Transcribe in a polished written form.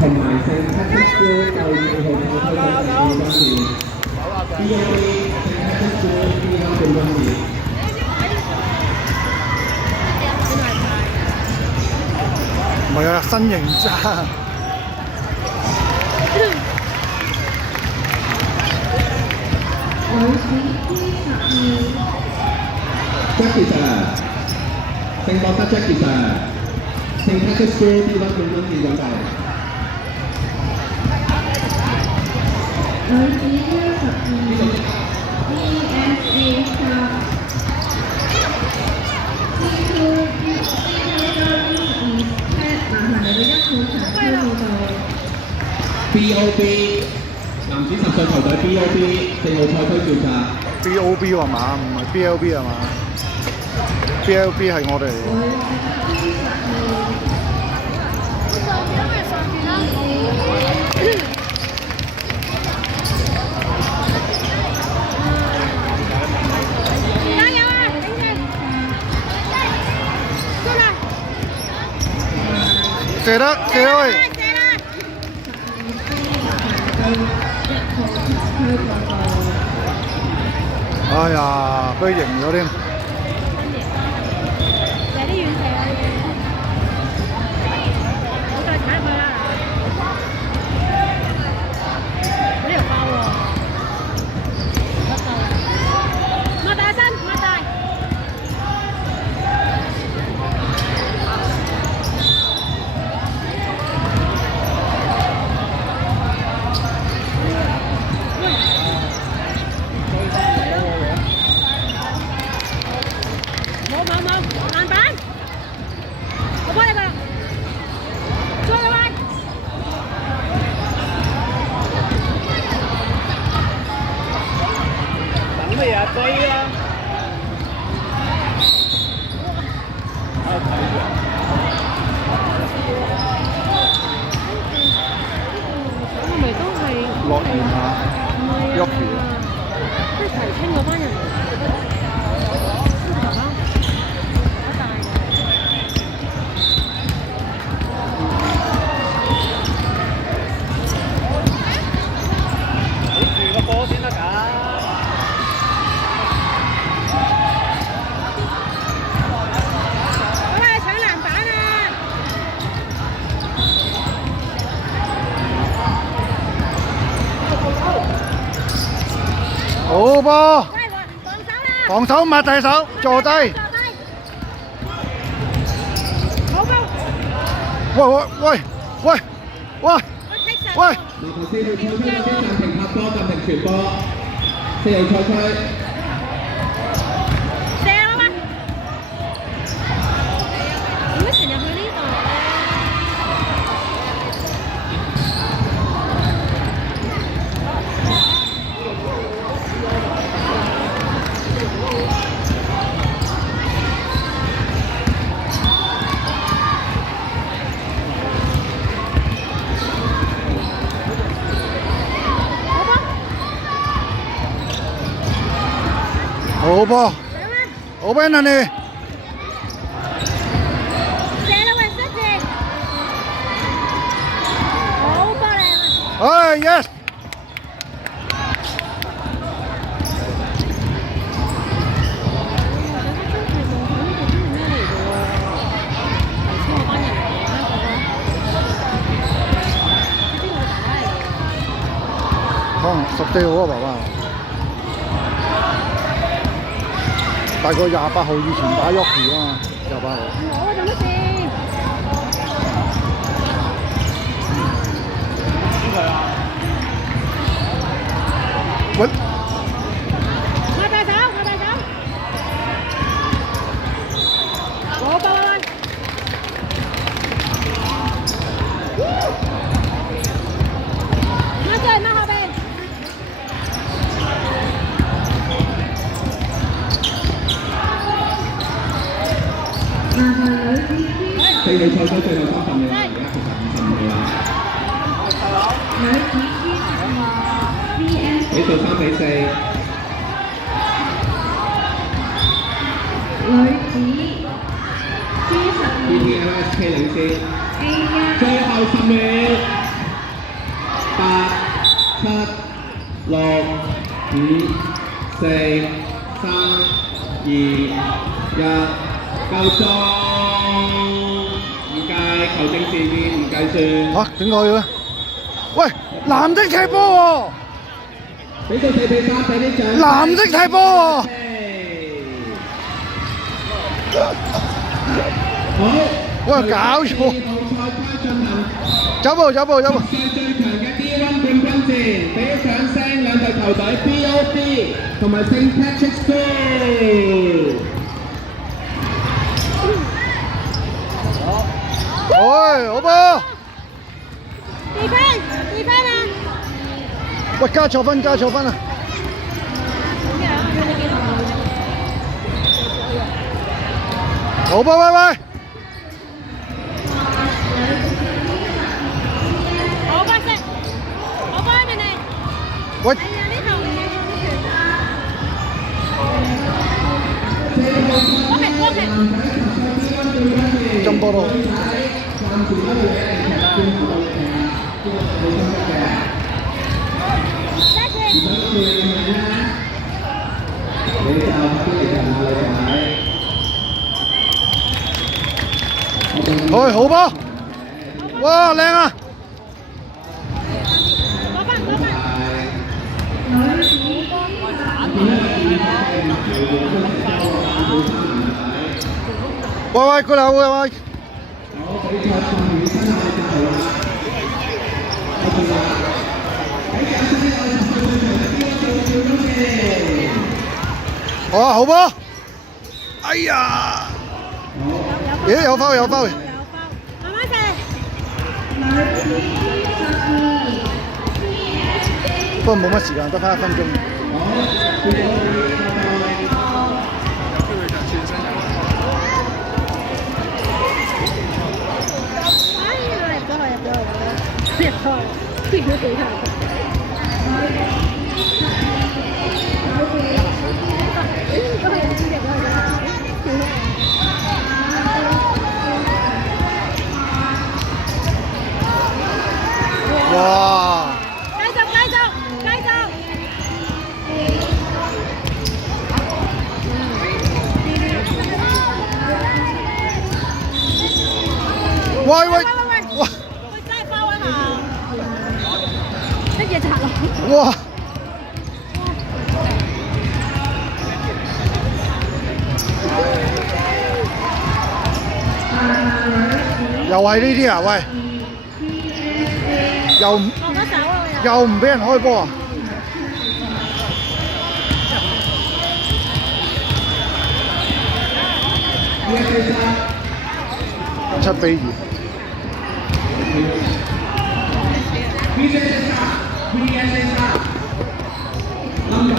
同埋聖卡特斯對4號賽區嘅冠軍戰 ，BOB 聖卡特斯 B1 冠軍戰。唔係啊，身形差。女子 P12。Jackie Sir，聖博德 Jackie Sir，聖卡特斯 B1 冠軍戰準備。女子 P12 ESA 男孩嚟到1號場區報道。BOB 男子10歲球隊 BOB 4號賽區召集。BOB 係嘛？唔係 BLB 係嘛 ？BLB 係我哋嚟喎。加油啊！頂住！出嚟！射得，射得喂！哎呀，俾佢贏咗添。射啲遠射啊！唔好再踩佢啦！呢條包喎，擘大身，擘大。冇，籃板，我幫你㗎，追佢喂！等乜嘢啊？追啦！係咪都係樂園啊，Yoki 啊，即係提青嗰班人。好波！喂，放手啦！防守抹大手，坐低。好波！喂喂喂喂喂喂！嗱，頭4號賽區嗰邊暫停拍波，暫停傳波。4號賽區。射啦喂！點解成日去呢度咧？好波！好波啊你！射啦喂，失字！好波靚啊！哎 yes！可能14號啊，爸爸。大概28號以前打 Yoki 啊嘛，28號。我做乜事？邊個啊？喂！抹大手，抹大手。好波喂！抹最，抹後邊。4號賽區最後30秒啦，而家其實55秒啦。比數3比4。女子 P12 PTLSK 領先，最後10秒。4、3、2、1，夠鐘。唔計，球證示意唔計算。嚇點解嘅？喂，藍的踢波喎！俾個四比三，俾啲獎。藍的踢波喎！好。喂，搞錯！走步。最強嘅 D1 冠軍戰，俾啲掌聲兩隊球隊 BOB 同埋 St. Patrick's School。喂，好波！二分啊！喂，加錯分啊！好波，喂！好波色，好波面嚟。喂，係啊，呢頭唔係光平。進波咯！喂，好波！哇，靚啊！喂，過嚟喂！哇，好波！哎呀！咦，有foul！慢慢射。不過冇乜時間，得返1分鐘。哇！繼續。喂！哇！真係包啊嘛！乜嘢拆落？哇！又係呢啲啊？喂！又唔俾人開波啊！7比2。number